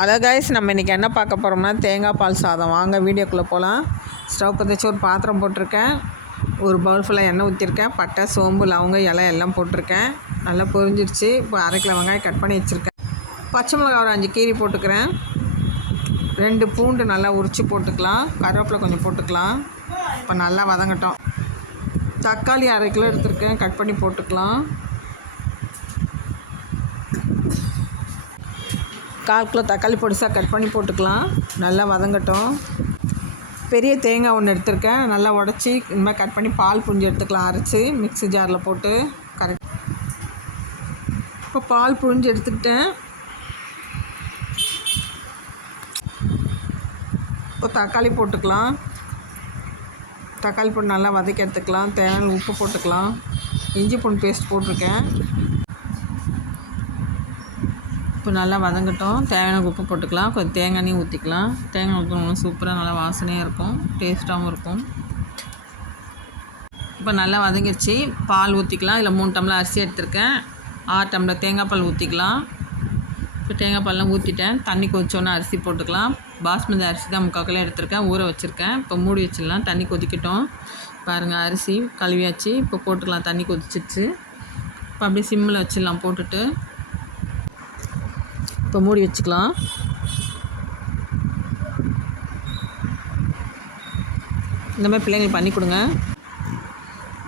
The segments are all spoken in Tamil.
ஹலோ கைஸ், நம்ம இன்றைக்கி என்ன பார்க்க போகிறோம்னா தேங்காய் பால் சாதம். வாங்க வீடியோக்குள்ளே போகலாம். ஸ்டவ் பற்றிச்சு ஒரு பாத்திரம் போட்டிருக்கேன். ஒரு பவுல் ஃபுல்லாக எண்ணெய் ஊற்றிருக்கேன். பட்டை, சோம்பு, லவங்க, இலை எல்லாம் போட்டிருக்கேன். நல்லா பொரிஞ்சிருச்சு. இப்போ 1/2 கிலோ வெங்காயம் கட் பண்ணி வச்சுருக்கேன். பச்சை மிளகாய் ஒரு 5 கீரி போட்டுக்கிறேன். 2 பூண்டு நல்லா உரித்து போட்டுக்கலாம். கருவேப்பிலை கொஞ்சம் போட்டுக்கலாம். இப்போ நல்லா வதங்கட்டும். தக்காளி 1/2 கிலோ எடுத்துருக்கேன். கட் பண்ணி போட்டுக்கலாம். 1/4 கிலோ தக்காளி பொடிசாக கட் பண்ணி போட்டுக்கலாம். நல்லா வதங்கட்டும். பெரிய தேங்காய் ஒன்று எடுத்துருக்கேன். நல்லா உடச்சி இந்த மாதிரி கட் பண்ணி பால் புழிஞ்சு எடுத்துக்கலாம். அரைச்சி மிக்ஸி ஜாரில் போட்டு கரெக்ட். இப்போ பால் புழிஞ்சு எடுத்துக்கிட்டேன். இப்போ தக்காளி போட்டுக்கலாம். தக்காளி போட்டு நல்லா வதக்கி எடுத்துக்கலாம். தேவையான உப்பு போட்டுக்கலாம். இஞ்சி பூண்டு பேஸ்ட் போட்டிருக்கேன். இப்போ நல்லா வதங்கட்டும். தேவையான உப்பு போட்டுக்கலாம். கொஞ்சம் தேங்காய் எண்ணெய் ஊற்றிக்கலாம். தேங்காய் ஊற்றணும் சூப்பராக நல்லா வாசனையாக இருக்கும், டேஸ்ட்டாகவும் இருக்கும். இப்போ நல்லா வதங்கிடுச்சு. பால் ஊற்றிக்கலாம். இதில் 3 டம்ளர் அரிசி எடுத்திருக்கேன். 6 டம்ளர் தேங்காய் பால் ஊற்றிக்கலாம். இப்போ தேங்காய் பால்லாம் ஊற்றிட்டேன். தண்ணி கொதிச்சோன்னே அரிசி போட்டுக்கலாம். பாஸ்மதி அரிசி தான் 3/4 கிலோ எடுத்திருக்கேன். ஊற வச்சுருக்கேன். இப்போ மூடி வச்சிடலாம். தண்ணி கொதிக்கட்டும். பாருங்கள், அரிசி கழுவியாச்சு. இப்போ போட்டுக்கலாம். தண்ணி கொதிச்சிடுச்சு. இப்போ அப்படியே சிம்மில் வச்சிடலாம். போட்டுட்டு இப்போ மூடி வச்சுக்கலாம். இந்த மாதிரி பிள்ளைங்களுக்கு பண்ணி கொடுங்க.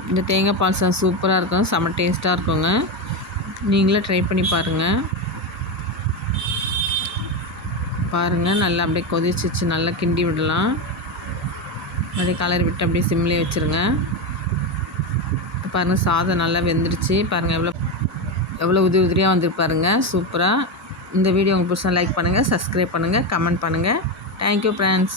இந்த தேங்காய் பால் சாதம் சூப்பராக இருக்கும், செம்ம டேஸ்ட்டாக இருக்குங்க. நீங்களே ட்ரை பண்ணி பாருங்கள். நல்லா அப்படியே கொதிச்சிச்சு. நல்லா கிண்டி விடலாம். அப்படியே கலர் விட்டு அப்படியே சிம்லேயே வச்சுருங்க. பாருங்கள், சாதம் நல்லா வெந்துடுச்சு. பாருங்கள் எவ்வளோ உதிரியாக வந்துருப்பாருங்க. சூப்பராக. இந்த வீடியோ உங்களுக்கு பிடிச்சா லைக் பண்ணுங்கள், சப்ஸ்கிரைப் பண்ணுங்கள், கமெண்ட் பண்ணுங்கள். Thank you friends.